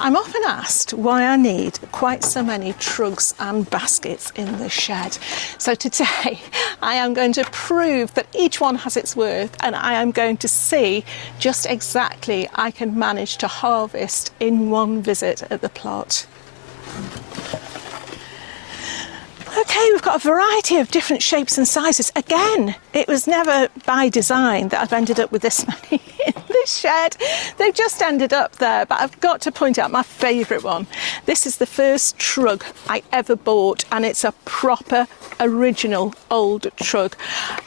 I'm often asked why I need quite so many trugs and baskets in the shed. So today I am going to prove that each one has its worth, and I am going to see just exactly I can manage to harvest in one visit at the plot. Okay, we've got a variety of different shapes and sizes. Again, it was never by design that I've ended up with this many in this shed. They've just ended up there, but I've got to point out my favourite one. This is the first trug I ever bought, and it's a proper original old trug.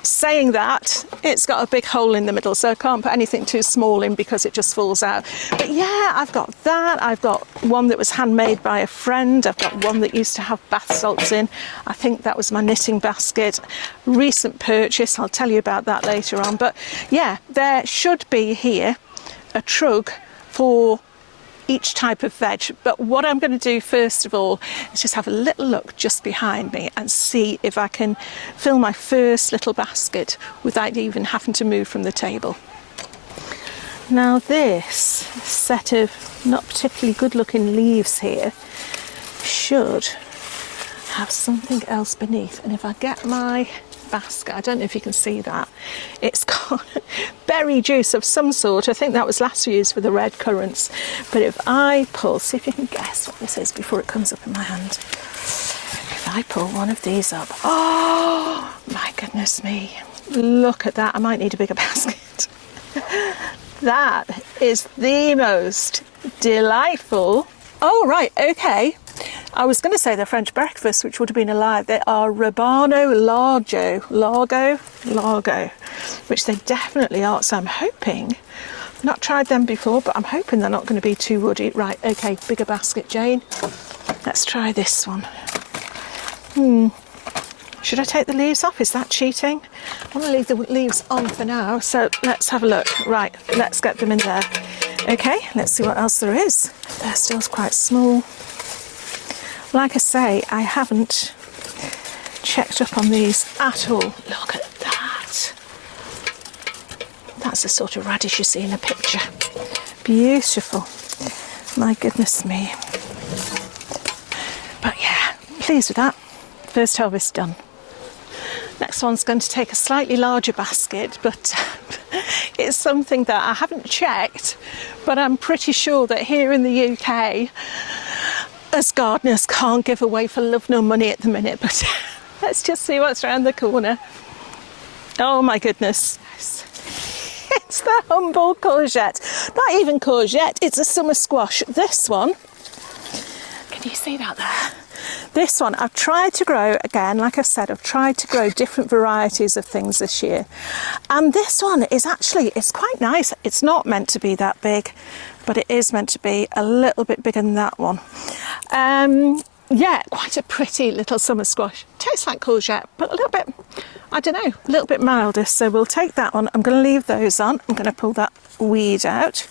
Saying that, it's got a big hole in the middle, so I can't put anything too small in because it just falls out. But yeah, I've got that. I've got one that was handmade by a friend. I've got one that used to have bath salts in. I think that was my knitting basket. Recent purchase, I'll tell you about that later on. But yeah, there should be here a trug for each type of veg. But what I'm going to do first of all is just have a little look just behind me and see if I can fill my first little basket without even having to move from the table. Now this set of not particularly good looking leaves here should have something else beneath, and if I get my basket, I don't know if you can see that, it's got berry juice of some sort. I think that was last used for the red currants. But if I pull, see if you can guess what this is before it comes up in my hand. If I pull one of these up, oh my goodness me, look at that. I might need a bigger basket. That is the most delightful. Oh right, okay, I was going to say they're French breakfast, which would have been a lie. They are Rabano Largo, which they definitely are. So I'm hoping, I've not tried them before, but I'm hoping they're not going to be too woody. Right, okay, bigger basket, Jane. Let's try this one. Should I take the leaves off? Is that cheating? I want to leave the leaves on for now, so let's have a look. Right, let's get them in there. Okay, let's see what else there is. They're still quite small. Like I say, I haven't checked up on these at all. Look at that. That's the sort of radish you see in a picture. Beautiful. My goodness me. But yeah, pleased with that. First harvest done. Next one's going to take a slightly larger basket, but it's something that I haven't checked, but I'm pretty sure that here in the UK, us gardeners can't give away for love nor money at the minute, but let's just see what's around the corner. Oh my goodness. It's the humble courgette. Not even courgette, it's a summer squash. This one, can you see that there? This one I've tried to grow, again, like I said, I've tried to grow different varieties of things this year. And this one is actually, it's quite nice. It's not meant to be that big, but it is meant to be a little bit bigger than that one. Yeah, quite a pretty little summer squash. Tastes like courgette, but a little bit, I don't know, a little bit milder. So we'll take that one. I'm going to leave those on. I'm going to pull that weed out,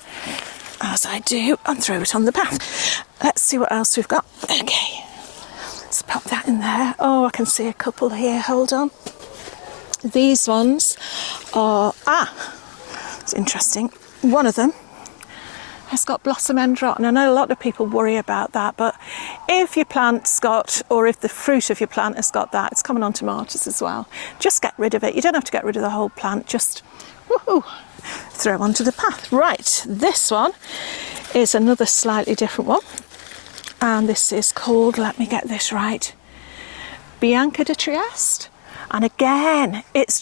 as I do, and throw it on the path. Let's see what else we've got. Okay. Let's pop that in there. Oh, I can see a couple here. Hold on. These ones are, it's interesting. One of them has got blossom end rot, and I know a lot of people worry about that, but if your plant's got, or if the fruit of your plant has got that, it's common on tomatoes as well. Just get rid of it. You don't have to get rid of the whole plant. Just woohoo, throw onto the path. Right, this one is another slightly different one. And this is called, let me get this right, Bianca de Trieste. And again, it's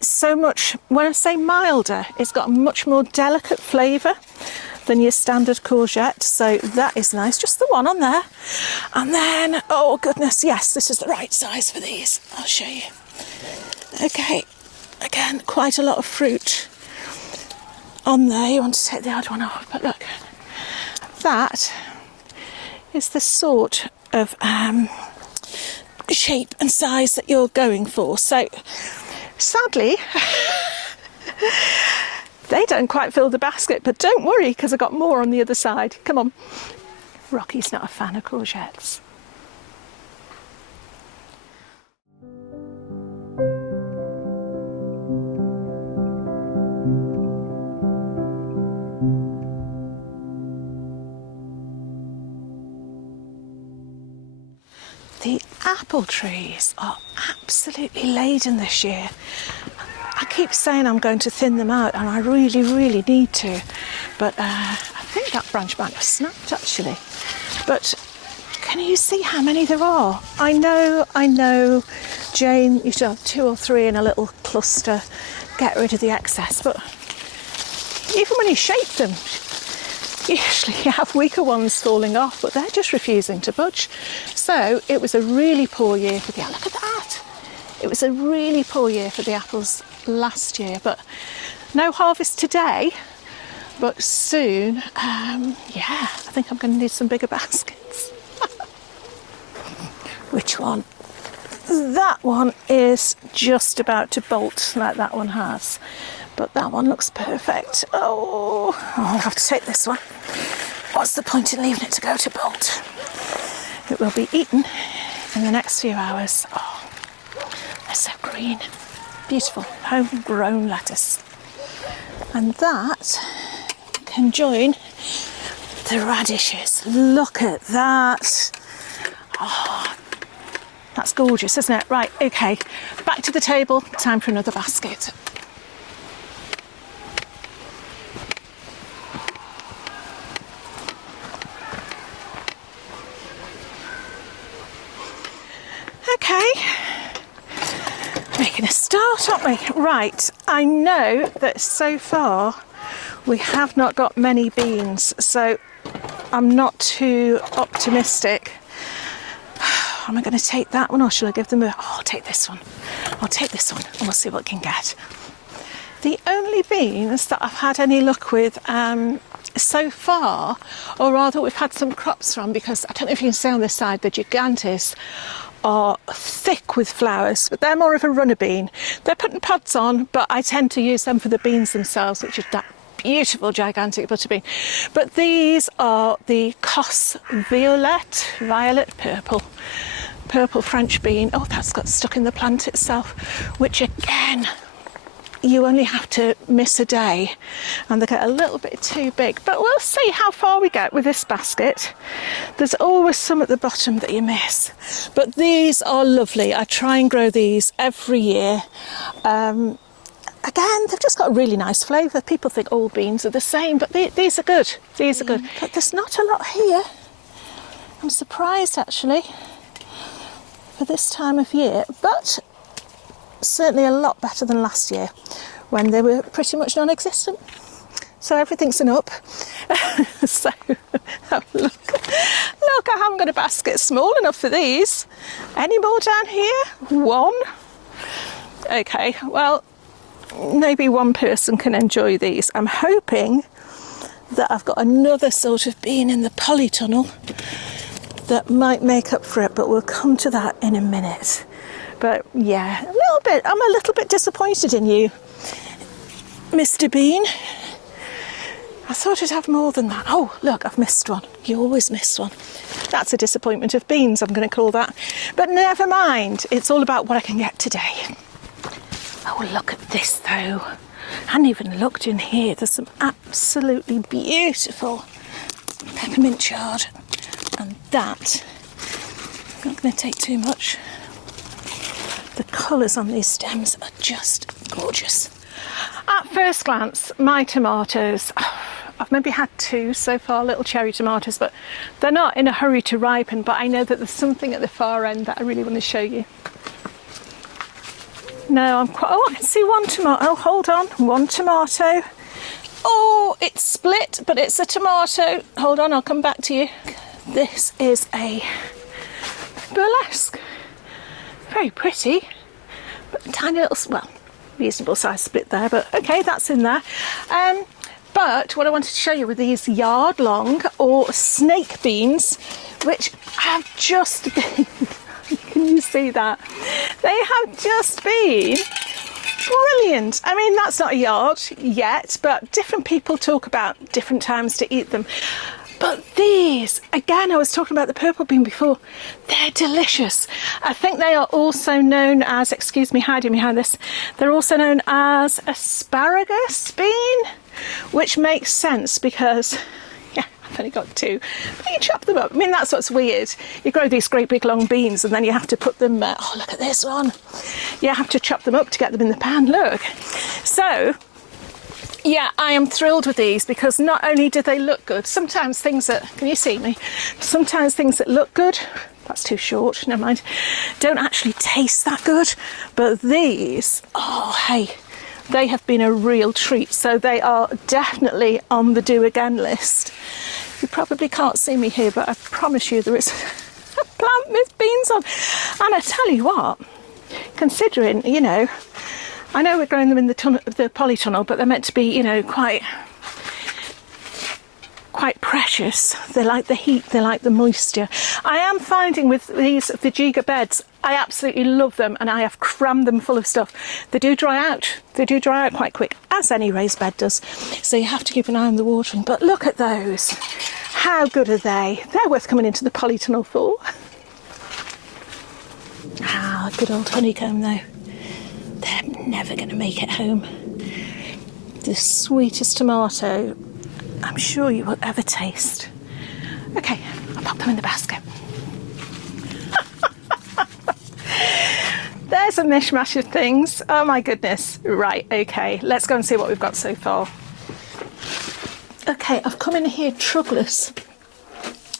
so much, when I say milder, it's got a much more delicate flavour than your standard courgette. So that is nice, just the one on there. And then, oh goodness, yes, this is the right size for these. I'll show you. Okay, again, quite a lot of fruit on there. You want to take the odd one off, but look, that is the sort of shape and size that you're going for. So sadly they don't quite fill the basket, but don't worry, because I've got more on the other side. Come on. Rocky's not a fan of courgettes. apple trees are absolutely laden this year. I keep saying I'm going to thin them out, and I really, really need to. But I think that branch might have snapped actually. But can you see how many there are? I know, Jane, you should have 2 or 3 in a little cluster, get rid of the excess. But even when you shape them, usually you have weaker ones falling off, but they're just refusing to budge. So it was a really poor year for the, look at that. It was a really poor year for the apples last year, but no harvest today, but soon. Yeah, I think I'm going to need some bigger baskets. Which one? That one is just about to bolt like that one has, but that one looks perfect. Oh, I'll have to take this one. What's the point in leaving it to go to bolt? It will be eaten in the next few hours. Oh, they're so green. Beautiful homegrown lettuce. And that can join the radishes. Look at that. Oh, that's gorgeous, isn't it? Right, okay, back to the table, time for another basket. Okay, making a start, aren't we? Right, I know that so far we have not got many beans, so I'm not too optimistic. Am I going to take that one, or shall I give them a... Oh, I'll take this one. I'll take this one and we'll see what we can get. The only beans that I've had any luck with so far, or rather we've had some crops from, because I don't know if you can see on this side, the gigantes are thick with flowers, but they're more of a runner bean. They're putting pods on, but I tend to use them for the beans themselves, which is that beautiful gigantic butter bean. But these are the Cos violet purple French bean. Oh, that's got stuck in the plant itself, which again, you only have to miss a day and they get a little bit too big. But we'll see how far we get with this basket. There's always some at the bottom that you miss, but these are lovely. I try and grow these every year. Again, they've just got a really nice flavour. People think all beans are the same, but these are good. These are good. But there's not a lot here. I'm surprised actually for this time of year, but certainly a lot better than last year when they were pretty much non-existent. So everything's an up. So look, I haven't got a basket small enough for these. Any more down here? One. Okay, well, maybe one person can enjoy these. I'm hoping that I've got another sort of bean in the polytunnel that might make up for it, but we'll come to that in a minute. But yeah, I'm a little bit disappointed in you, Mr. Bean. I thought I'd have more than that. Oh, look, I've missed one. You always miss one. That's a disappointment of beans, I'm going to call that. But never mind, it's all about what I can get today. Oh, look at this though. I hadn't even looked in here. There's some absolutely beautiful peppermint chard. And that, I'm not going to take too much. The colours on these stems are just gorgeous. At first glance, my tomatoes, I've maybe had 2 so far, little cherry tomatoes, but they're not in a hurry to ripen. But I know that there's something at the far end that I really want to show you. No, oh, I can see one tomato. Oh, hold on, one tomato. Oh, it's split, but it's a tomato. Hold on, I'll come back to you. This is a burlesque. Very pretty, but tiny little, well, reasonable size split there, but okay, that's in there. But what I wanted to show you were these yard-long or snake beans, which have just been, can you see that? They have just been brilliant. I mean, that's not a yard yet, but different people talk about different times to eat them. But these, again, I was talking about the purple bean before, they're delicious. I think they are also known as, excuse me hiding behind this, they're also known as asparagus bean, which makes sense because, yeah, I've only got 2. But you chop them up. I mean, that's what's weird. You grow these great big long beans and then you have to put them, oh, look at this one. You have to chop them up to get them in the pan, look. So, yeah, I am thrilled with these because not only do they look good, sometimes things that, can you see me? Sometimes things that look good, that's too short, never mind, don't actually taste that good. But these, oh, hey, they have been a real treat. So they are definitely on the do again list. You probably can't see me here, but I promise you there is a plant with beans on. And I tell you what, considering, you know, I know we're growing them in the polytunnel, but they're meant to be, you know, quite precious. They like the heat, they like the moisture. I am finding with these Vijayga beds, I absolutely love them and I have crammed them full of stuff. They do dry out. They do dry out quite quick, as any raised bed does. So you have to keep an eye on the watering. But look at those. How good are they? They're worth coming into the polytunnel for. Ah, good old honeycomb though. They're never going to make it home. The sweetest tomato I'm sure you will ever taste. Okay, I'll pop them in the basket. There's a mishmash of things. Oh my goodness. Right, okay, let's go and see what we've got so far. Okay, I've come in here trugless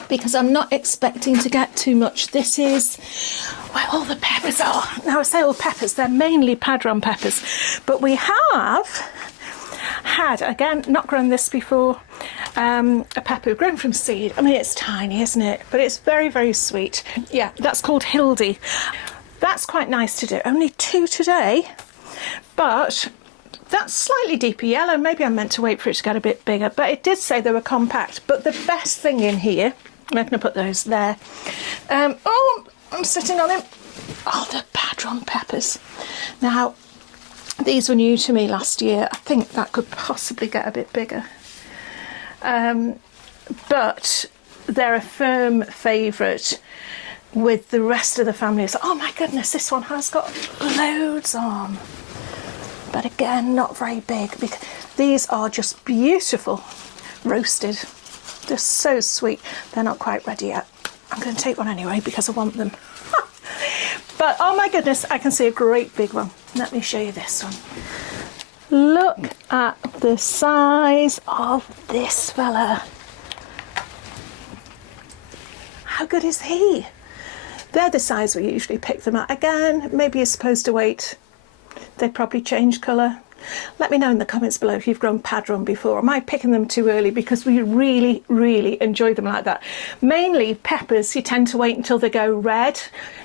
because I'm not expecting to get too much. This is where all the peppers are. Now I say all peppers, they're mainly Padron peppers, but we have had, again, not grown this before, a pepper grown from seed. I mean, it's tiny, isn't it? But it's very, very sweet. Yeah, that's called Hildy. That's quite nice to do. Only 2 today, but that's slightly deeper yellow. Maybe I meant to wait for it to get a bit bigger, but it did say they were compact. But the best thing in here, I'm going to put those there. Oh, I'm sitting on him. Oh, the Padron peppers. Now, these were new to me last year. I think that could possibly get a bit bigger. But they're a firm favourite with the rest of the family. So, oh my goodness, this one has got loads on. But again, not very big. Because these are just beautiful roasted. They're so sweet. They're not quite ready yet. I'm going to take one anyway because I want them. But oh my goodness, I can see a great big one. Let me show you this one. Look at the size of this fella. How good is he? They're the size we usually pick them at. Again, maybe you're supposed to wait. They probably change colour. Let me know in the comments below if you've grown Padron before. Am I picking them too early? Because we really, really enjoy them like that. Mainly peppers, you tend to wait until they go red,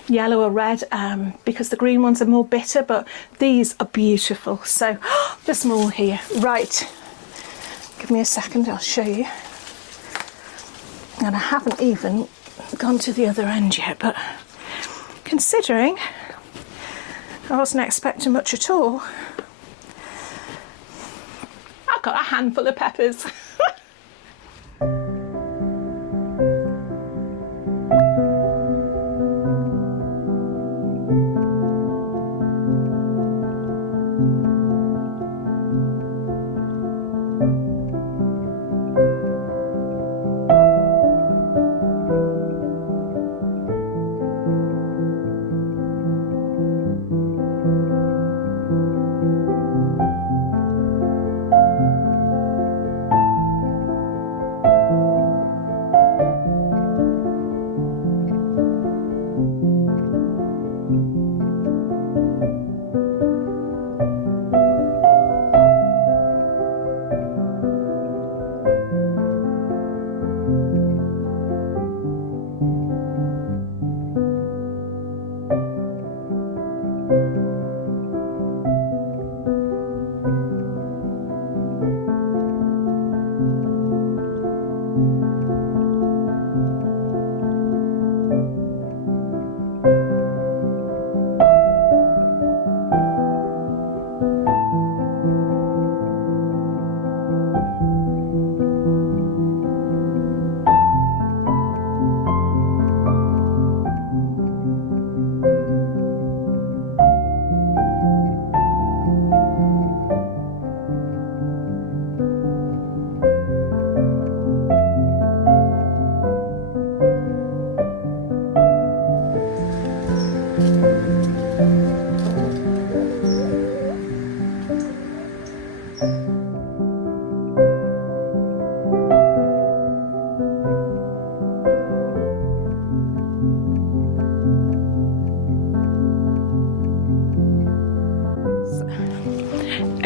yellow or red, because the green ones are more bitter, but these are beautiful. So there's more here. Right, give me a second, I'll show you. And I haven't even gone to the other end yet, but considering I wasn't expecting much at all, I've got a handful of peppers.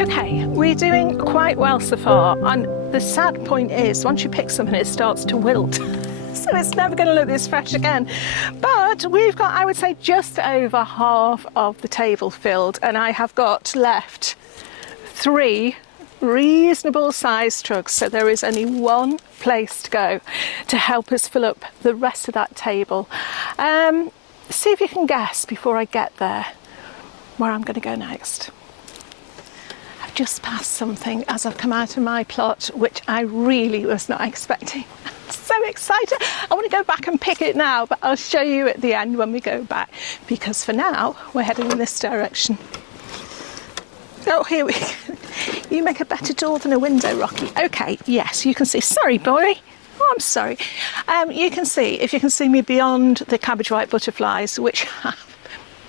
Okay, we're doing quite well so far, and the sad point is once you pick something it starts to wilt. So it's never going to look this fresh again. But we've got, I would say, just over half of the table filled, and I have got left 3 reasonable sized trugs, so there is only one place to go to help us fill up the rest of that table. See if you can guess before I get there where I'm going to go next. I've just passed something as I've come out of my plot which I really was not expecting. I'm so excited. I want to go back and pick it now, but I'll show you at the end when we go back, because for now we're heading in this direction. Oh, here we go. You make a better door than a window, Rocky. Okay, yes, you can see. Sorry, boy. Oh, I'm sorry. You can see, if you can see me beyond the cabbage white butterflies, which have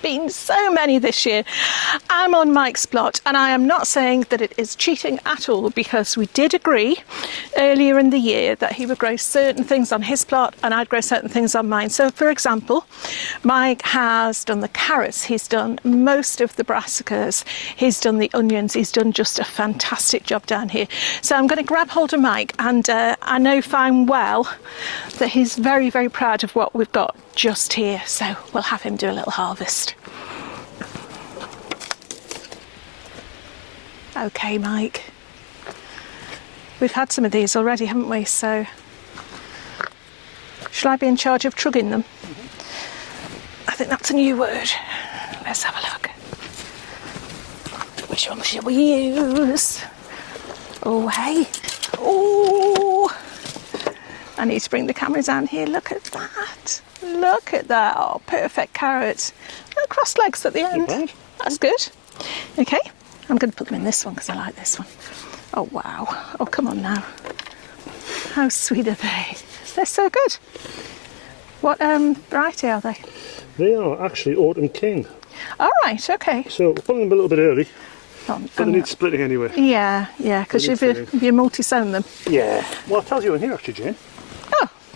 been so many this year. I'm on Mike's plot, and I am not saying that it is cheating at all, because we did agree earlier in the year that he would grow certain things on his plot and I'd grow certain things on mine. So for example, Mike has done the carrots, he's done most of the brassicas, he's done the onions, he's done just a fantastic job down here. So I'm going to grab hold of Mike, and I know fine well that he's very, very proud of what we've got just here, so we'll have him do a little harvest. Okay, Mike, we've had some of these already, haven't we? So shall I be in charge of trugging them? I think that's a new word. Let's have a look. Which one shall we use? Oh, hey. Oh, I need to bring the camera down here. Look at that. Look at that. Oh, perfect carrot. No crossed legs at the end. That's good. Okay, I'm going to put them in this one because I like this one. Oh, wow. Oh, come on now. How sweet are they? They're so good. What variety are they? They are actually Autumn King. All right, okay. So we're putting them a little bit early. But they need splitting anyway. Yeah, because you multi-sown them. Yeah. Well, it tells you in here actually, Jane.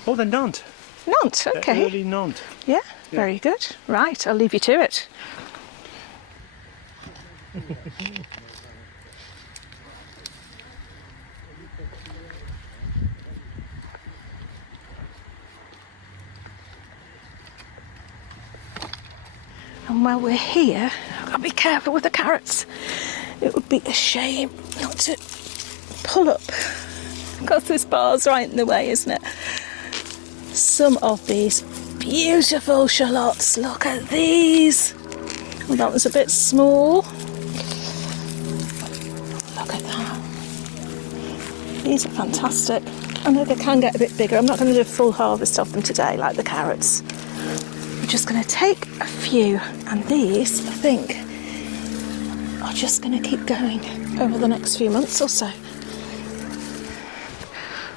Oh, they're Nant. Nant, okay. Early Nant. Yeah, very good. Right, I'll leave you to it. And while we're here, I've got to be careful with the carrots. It would be a shame not to pull up, because this bar's right in the way, isn't it? Some of these beautiful shallots. Look at these. Well, that was a bit small. Look at that. These are fantastic. I know they can get a bit bigger. I'm not going to do a full harvest of them today like the carrots. I'm just going to take a few, and these, I think, are just going to keep going over the next few months or so.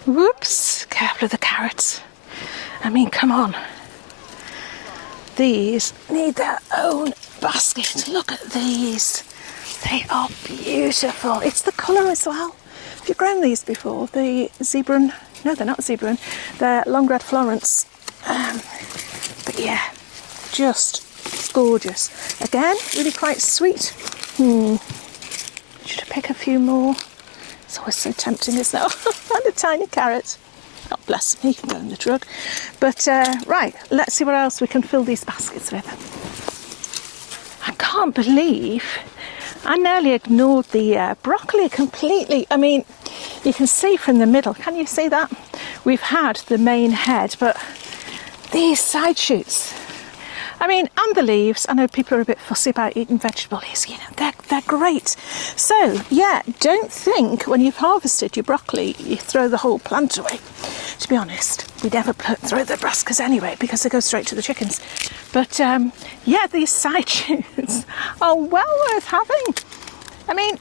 Whoops, careful of the carrots. I mean, come on. These need their own basket. Look at these. They are beautiful. It's the colour as well. Have you grown these before? The zebra? No, they're not zebra. They're long red Florence. But yeah, just gorgeous. Again, really quite sweet. Should I pick a few more? It's always so tempting, isn't it? Oh, I found a tiny carrot. Oh, bless me, you can go in the truck. But right, let's see what else we can fill these baskets with. I can't believe I nearly ignored the broccoli completely. I mean, you can see from the middle, can you see that? We've had the main head, but these side shoots, I mean, and the leaves, I know people are a bit fussy about eating vegetable leaves, you know, they're great. So, yeah, don't think when you've harvested your broccoli, you throw the whole plant away. To be honest, we never throw the brassicas anyway, because they go straight to the chickens. But, yeah, these side shoots are well worth having. I mean,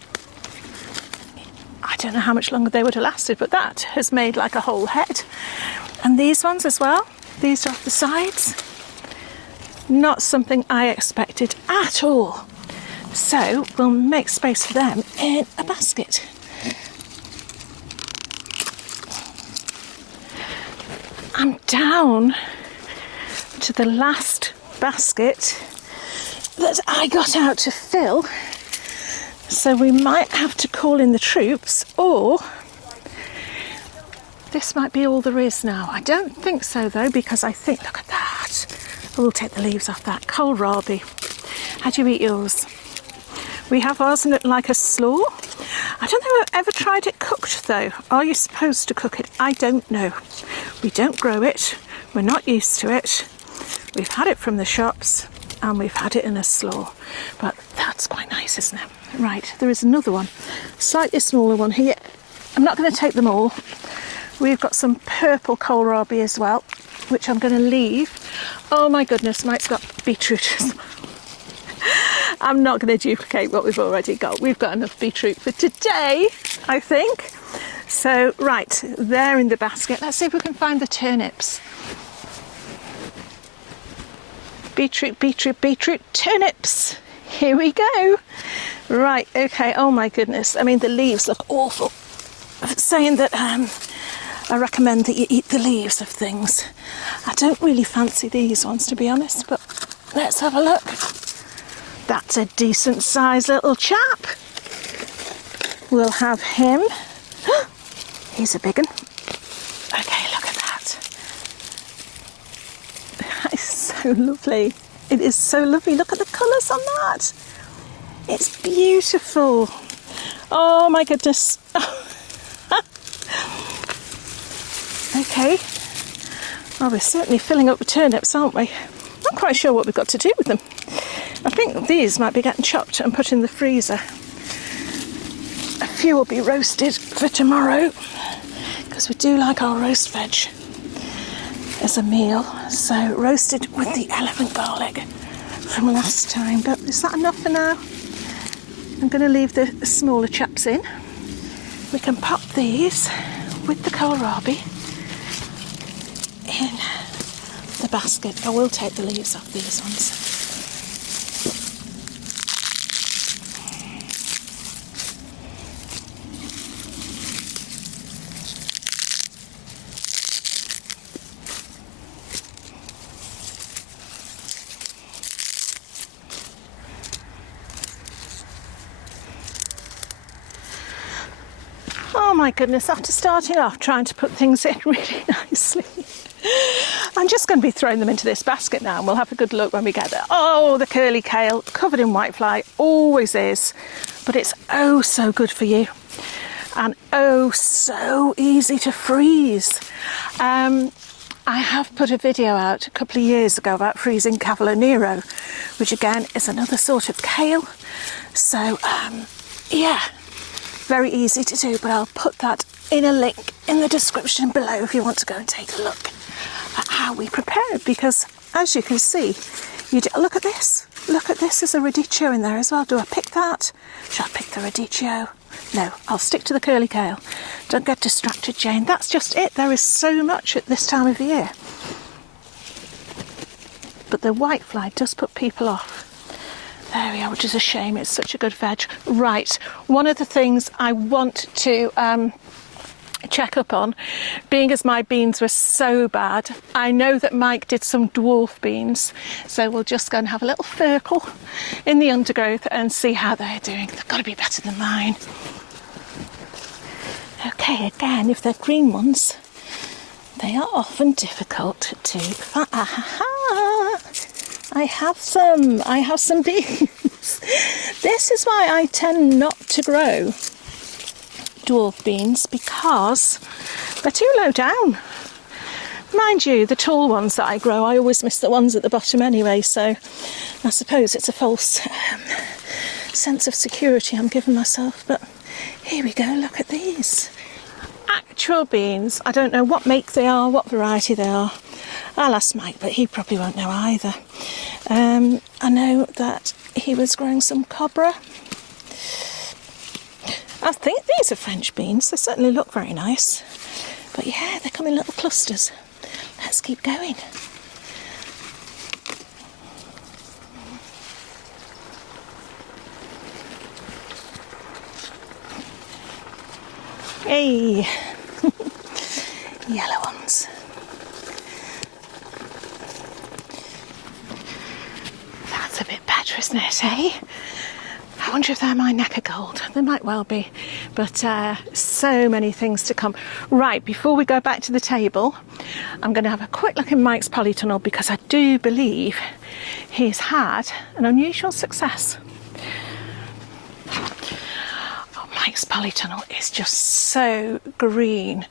I don't know how much longer they would have lasted, but that has made like a whole head. And these ones as well, these are off the sides. Not something I expected at all. So we'll make space for them in a basket. I'm down to the last basket that I got out to fill. So we might have to call in the troops, or this might be all there is now. I don't think so though, because I think, look at that. We'll take the leaves off that. Kohlrabi. How do you eat yours? We have ours in like a slaw. I don't think I've ever tried it cooked though. Are you supposed to cook it? I don't know. We don't grow it. We're not used to it. We've had it from the shops and we've had it in a slaw. But that's quite nice, isn't it? Right, there is another one. Slightly smaller one here. I'm not going to take them all. We've got some purple kohlrabi as well, which I'm going to leave. Oh my goodness, Mike's got beetroot as well. I'm not going to duplicate what we've already got. We've got enough beetroot for today, I think. So, right, they're in the basket. Let's see if we can find the turnips. Beetroot, beetroot, beetroot, turnips. Here we go. Right, okay, oh my goodness. I mean, the leaves look awful. Saying that I recommend that you eat the leaves of things. I don't really fancy these ones, to be honest, but let's have a look. That's a decent sized little chap. We'll have him. He's a big one. Okay, look at that. That is so lovely. It is so lovely. Look at the colours on that. It's beautiful. Oh my goodness. Okay. Well, we're certainly filling up with turnips, aren't we? I'm not quite sure what we've got to do with them. I think these might be getting chopped and put in the freezer. A few will be roasted for tomorrow, because we do like our roast veg as a meal. So roasted with the elephant garlic from last time. But is that enough for now? I'm going to leave the smaller chaps in. We can pop these with the kohlrabi in the basket. I will take the leaves off these ones. Oh my goodness, after starting off trying to put things in really nicely, I'm just going to be throwing them into this basket now and we'll have a good look when we get there. Oh, the curly kale, covered in whitefly, always is, but it's oh so good for you and oh so easy to freeze. I have put a video out a couple of years ago about freezing Cavolo Nero, which again is another sort of kale. So yeah, very easy to do, but I'll put that in a link in the description below if you want to go and take a look at how we prepare it, because as you can see, look at this, there's a radicchio in there as well. Do I pick that? Should I pick the radicchio? No, I'll stick to the curly kale. Don't get distracted, Jane. That's just it. There is so much at this time of year. But the whitefly does put people off. There we are, which is a shame. It's such a good veg. Right, one of the things I want to check up on, being as my beans were so bad, I know that Mike did some dwarf beans, so we'll just go and have a little circle in the undergrowth and see how they're doing. They've got to be better than mine. Okay, again, if they're green ones, they are often difficult to find. I have some beans. This is why I tend not to grow dwarf beans, because they're too low down. Mind you, the tall ones that I grow, I always miss the ones at the bottom anyway, so I suppose it's a false sense of security I'm giving myself. But here we go, look at these. Actual beans. I don't know what make they are, what variety they are. I'll ask Mike, but he probably won't know either. I know that he was growing some cobra. I think these are French beans. They certainly look very nice. But yeah, they come in little clusters. Let's keep going. Hey! Yellow ones. That's a bit better, isn't it, eh? I wonder if they're my neck of gold. They might well be, but so many things to come. Right, before we go back to the table, I'm going to have a quick look in Mike's polytunnel because I do believe he's had an unusual success. Oh, Mike's polytunnel is just so green.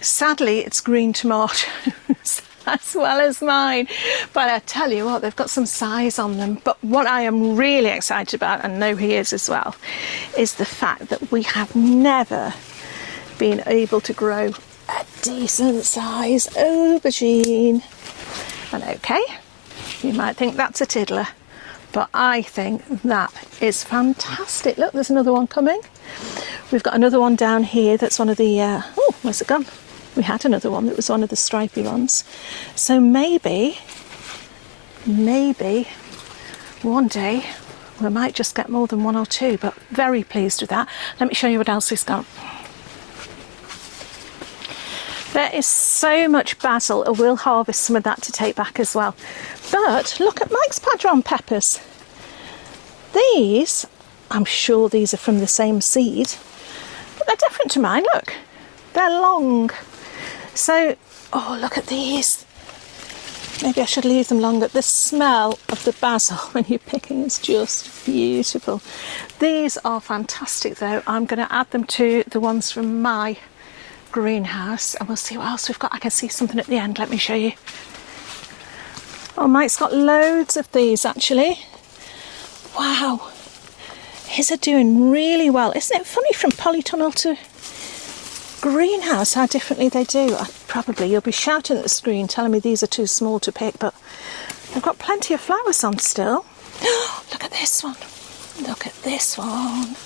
Sadly, it's green tomatoes as well as mine, but I tell you what, they've got some size on them. But what I am really excited about, and know he is as well, is the fact that we have never been able to grow a decent size aubergine. And okay, you might think that's a tiddler, but I think that is fantastic. Look, there's another one coming. We've got another one down here that's one of the oh, where's it gone? We had another one that was one of the stripy ones. So maybe one day we might just get more than one or two, but very pleased with that. Let me show you what else he's got. There is so much basil, I will harvest some of that to take back as well. But look at Mike's Padron peppers. These, I'm sure these are from the same seed, but they're different to mine, look. They're long. So, oh, look at these. Maybe I should leave them longer. The smell of the basil when you're picking is just beautiful. These are fantastic though. I'm going to add them to the ones from my greenhouse and we'll see what else we've got. I can see something at the end. Let me show you. Oh, Mike's got loads of these actually. Wow. His are doing really well. Isn't it funny from polytunnel to greenhouse how differently they do? Probably you'll be shouting at the screen telling me these are too small to pick, but they've got plenty of flowers on still. Look at this one. Look at this one.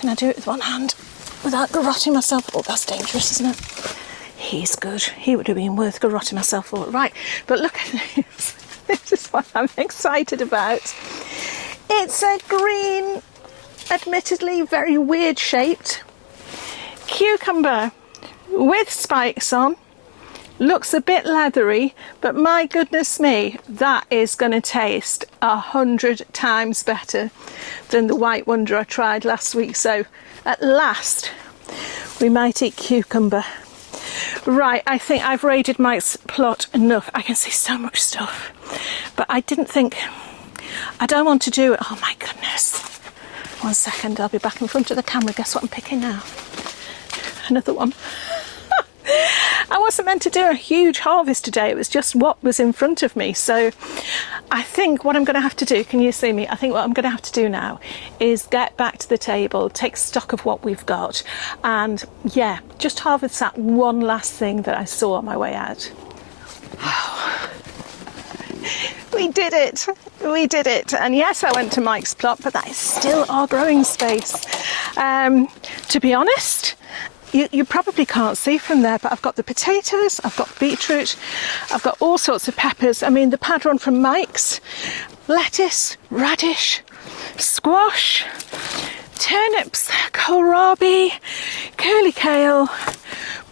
Can I do it with one hand without garrotting myself? Oh, that's dangerous, isn't it? He's good. He would have been worth garrotting myself for. Right, but look at this. This is what I'm excited about. It's a green, admittedly very weird shaped cucumber with spikes on. Looks a bit leathery, but my goodness me, that is going to taste 100 times better than the white wonder I tried last week. So at last we might eat cucumber. Right, I think I've raided Mike's plot enough. I can see so much stuff, but I didn't think, I don't want to do it. Oh my goodness. 1 second, I'll be back in front of the camera. Guess what I'm picking now? Another one. I wasn't meant to do a huge harvest today, it was just what was in front of me. So I think what I'm going to have to do, can you see me? I think what I'm going to have to do now is get back to the table, take stock of what we've got, and yeah, just harvest that one last thing that I saw on my way out. We did it! We did it! And yes, I went to Mike's plot, but that is still our growing space. To be honest, you probably can't see from there, but I've got the potatoes, I've got beetroot, I've got all sorts of peppers. I mean, the Padron from Mike's, lettuce, radish, squash, turnips, kohlrabi, curly kale,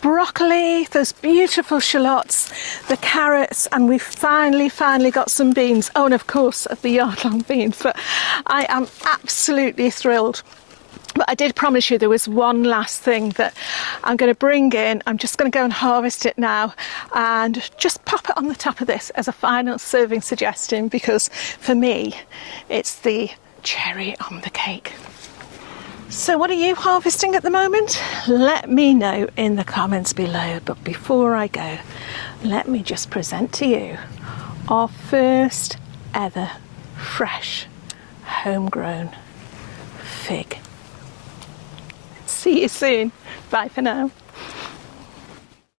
broccoli, those beautiful shallots, the carrots, and we've finally got some beans. Oh, and of course, the yard-long beans. But I am absolutely thrilled. But I did promise you there was one last thing that I'm going to bring in. I'm just going to go and harvest it now and just pop it on the top of this as a final serving suggestion, because for me, it's the cherry on the cake. So what are you harvesting at the moment? Let me know in the comments below. But before I go, let me just present to you our first ever fresh, homegrown fig. See you soon. Bye for now.